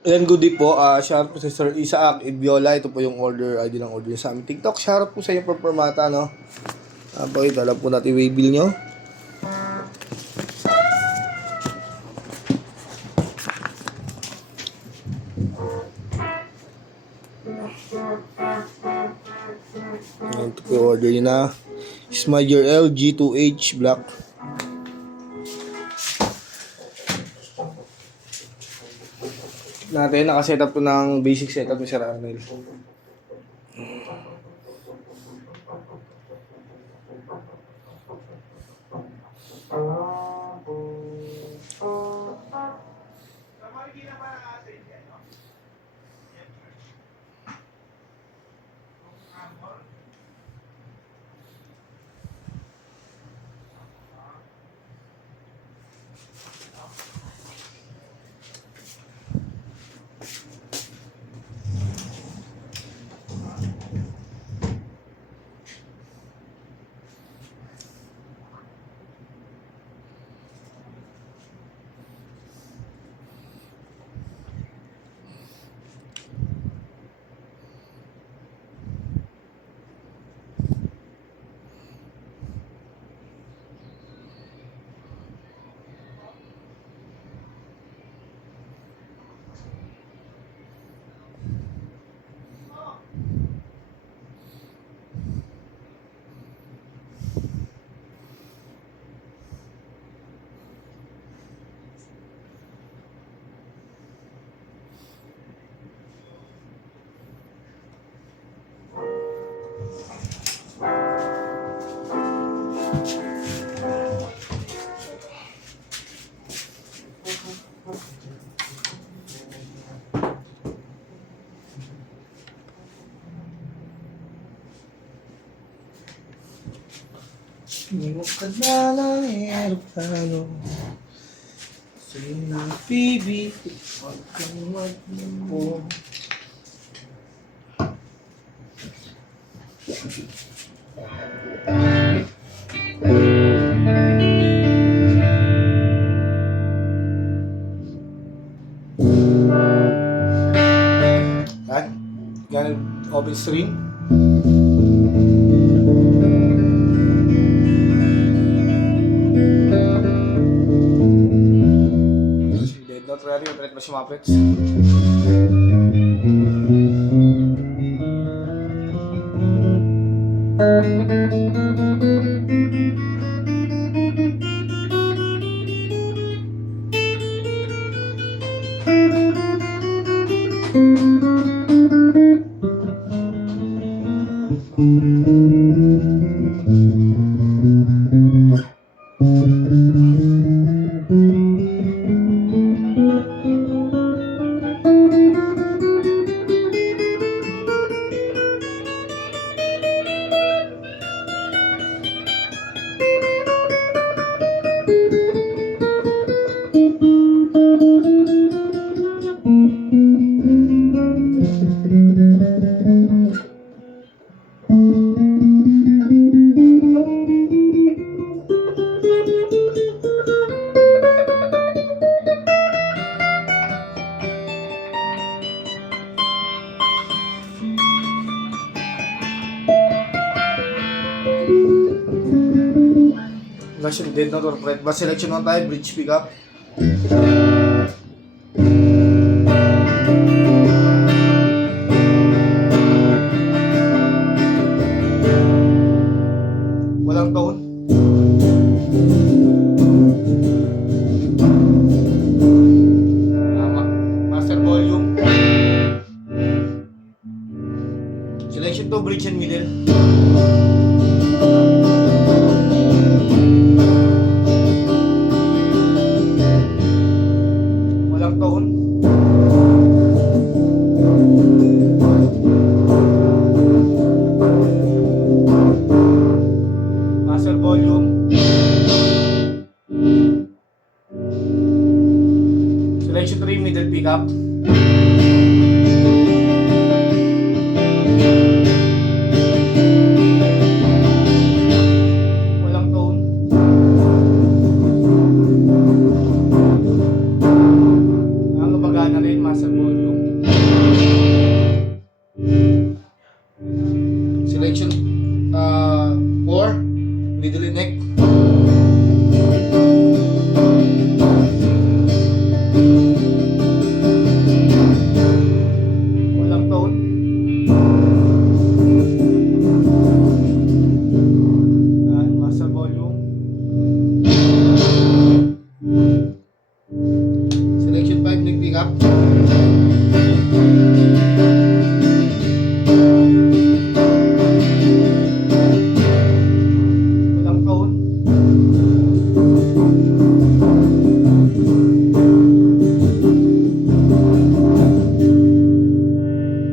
Ayan, good day po. Shoutout po sa Sir Isaac Ibiola. Ito po yung ID ng order niya sa aming TikTok. Shoutout po sa inyo for Permata, no? Pakita lang po natin yung bill nyo. Ayan, ito po yung order niya na Smidger LG2H Black. Natin, nakasetup po ng basic setup ni Sir Arnel. Hindi ka na lang aeroplano sa'yo na pibig huwag kang magmampo. At ganun open string. Not ready, ulit ba si Muppets? Version dead note or fret bass selection naman tayo, bridge pickup. Walang tone. Master volume. Selection to bridge and middle. Tone. Master volume. Selection 3 middle pickup. Master volume. Selection 4. Middle neck. Walang tone. Ayan, master volume. Selection 5, neck pick up. Walang tone.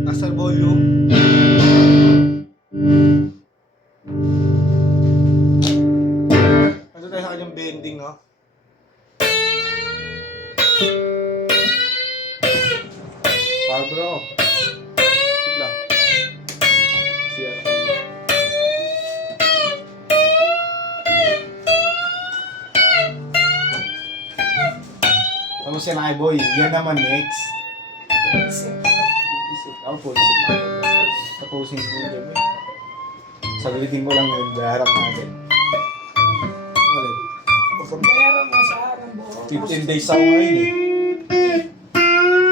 Master volume. Ano tayo sa kanyang bending, no? Barbara, oh. Sit lang. Siya. Tapos yan ay boy, yan naman next. Ako po, isip ako. Tapusin ko yung gabi. Sagulitin ko lang yun, bayaran natin. Meron mo sa akin buo. 15 days ako ngayon eh.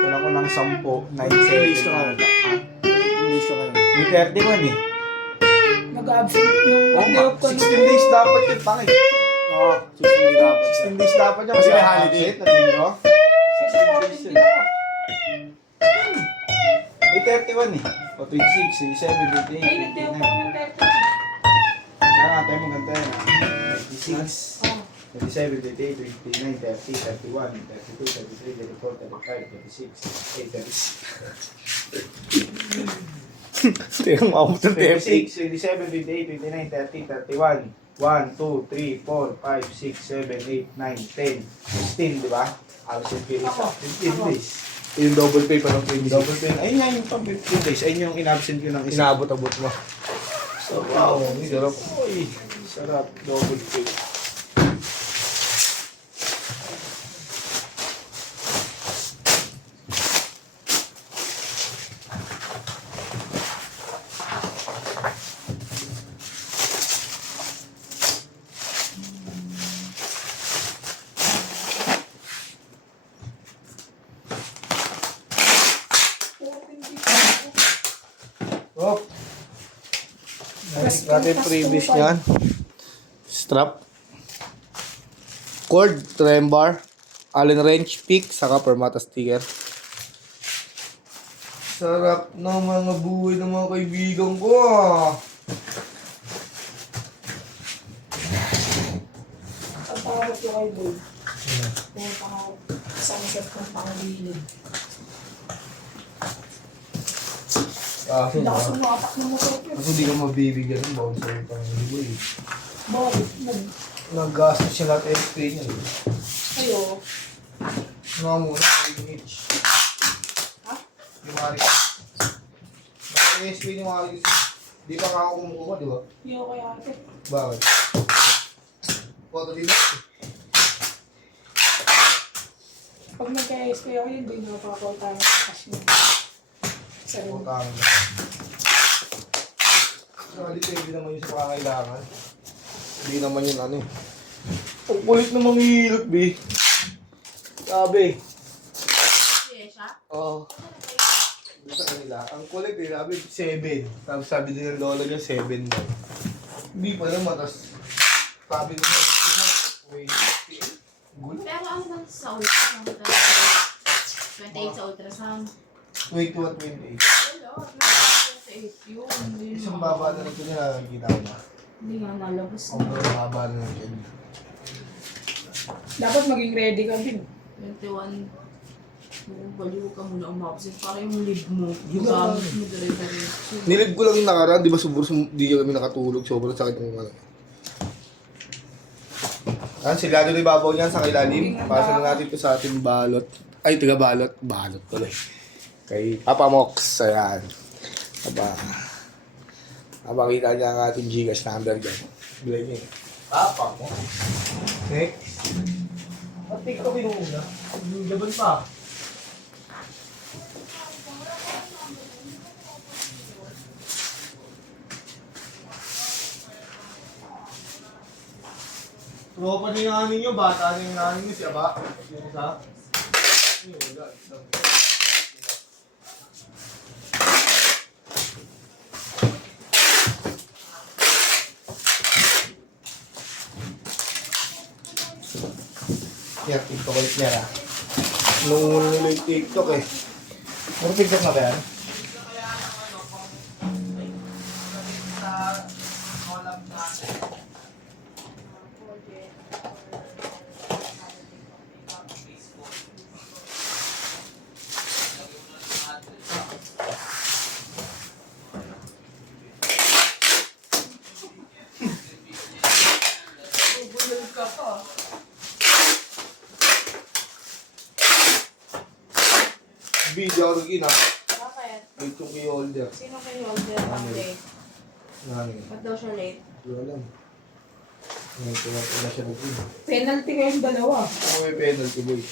Wala ko ng 10, 9, 7 ka na. ngayon. English ka ngayon. May 31 eh. Nag-absent nung mag-drop ko 16 days dapat yun, pangit. Oo, susunod dapat. 16 days dapat yun. Kasi may Kaya holiday. absent na linggo. din ako. May 31 eh. O 26, 27, 28, Ay, nag-drop 29. ko ng 30. Kaya nga tayo maganda yun ah. 26. Oh. 27, 28, 29, 30, 31, 32, 33, 34, 35, 36. Tingnan mo, abot ng 30. 26, 27, 28, 29, 30, 31, 1, 2, 3, 4, 5, 6, 7, 8, 9, 10, 16, di ba? Absent period sa 15 days. Yung double pay pa ng 26. Double pay. Ayun nga yung pang 15 days. Ayun yung in-absent ko ng isa. Inaabot-abot mo. So, wow. Sarap. Uy, sarap. Double pay. Oh. Natin yung previous niyan. Strap. Cord, trem bar, Allen wrench, pick, saka permata sticker. Sarap ng mga buhay ng mga kaibigan ko ah. Ang tawag ko kay Boy. Yung isang set ng pangbilid. Kasi Lakas ng mga atak ng motor ko. Kasi hindi ka mabibigyan ng bawang sa'yo pang liboy. Bakit? Naggastos siya lahat XP niya. Ayo. Nga muna, 8H. Ha? Yung Aris. Bakit XP yung Aris? Di pa nga ako kumukuha, di ba? Iyo kaya ate. Bakit? Photo din ako. Pag nagka-SP ako yun, hindi na mapapauta ng cash mo. Sa rin. Putang na. Saka depende naman yun sa pangangailangan. Hindi naman yun ano eh. Ang kulit na manghihilot, B. Sabi. Oo. Sa kanila. Ang kulit eh, sabi 7. Tapos sabi din ng lola niya 7 daw. Hindi pa naman, tapos sabi din ng wait, gulo. Pero ano lang sa ultrasound? 28 sa ultrasound. 21, 28. Wala, 28 yun. Hindi Isang na- baba na nito niya nakikita ko na. Hindi nga nalabas Ang na. baba na nito niya. Dapat maging ready ka din. 21. Baliw ka muna umabsent para yung leave mo. Gamit mo dire-diretso. Nilib ko lang yung nakaraan, di ba di kami nakatulog, sobrang sakit ng ano. Sigado na ibabaw niyan sa kailalim. Pasa na natin ito sa ating balot. Ay, tiga balot. Balot tuloy. Kay Papa Mox. Ayan. Napakita niya ang ating Gcash number dyan. Bilay niya. Papa Mox. Next. Ba't di ka binuna? Laban pa. Tropa ni nanin nyo, bata ni nanin nyo, siya ba? Yung isa? Yung wala, isa. Yeah, TikTok ulit niya na. Nung nila yung TikTok eh. Puro TikTok na ba yan? Video ako rin Bakit? Dito ko yung holder. Sino kayo order ng late? Nanin. Ba't daw siya late? Hindi ko alam. Ngayon ko na siya nagpin. Penalty kayong dalawa. Ako may penalty boy.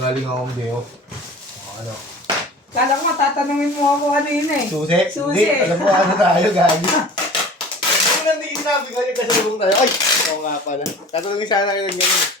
Galing akong day off. Ano? Kala ko matatanungin mo ako ano yun eh. Susi? Susi. Hindi, alam mo ano tayo, gagi. Ano nang hindi sinabi ko yung kasalubong tayo? Ay! Oo nga pala. Tatanungin sana kayo ng ganyan.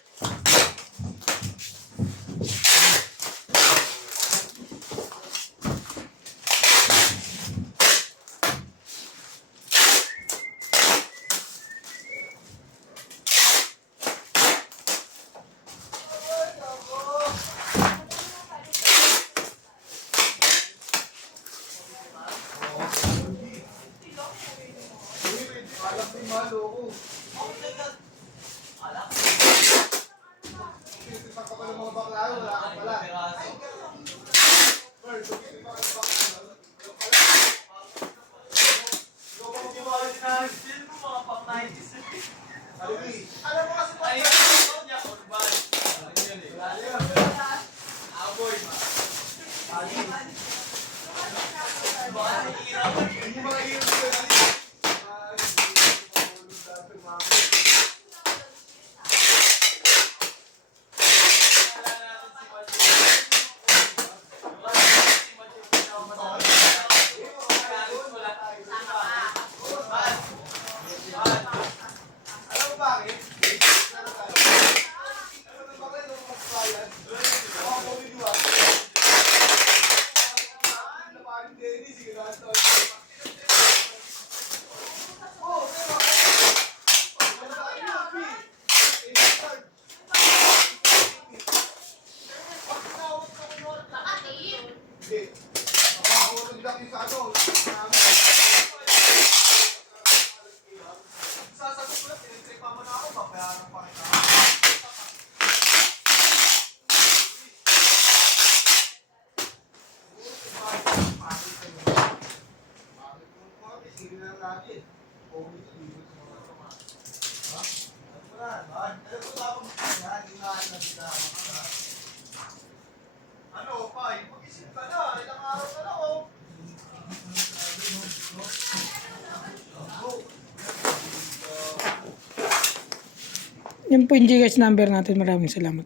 Ano, pa? Mag-isip ka na. Ilang araw ka na, oh. Yan po yung Gcash number natin. Maraming salamat.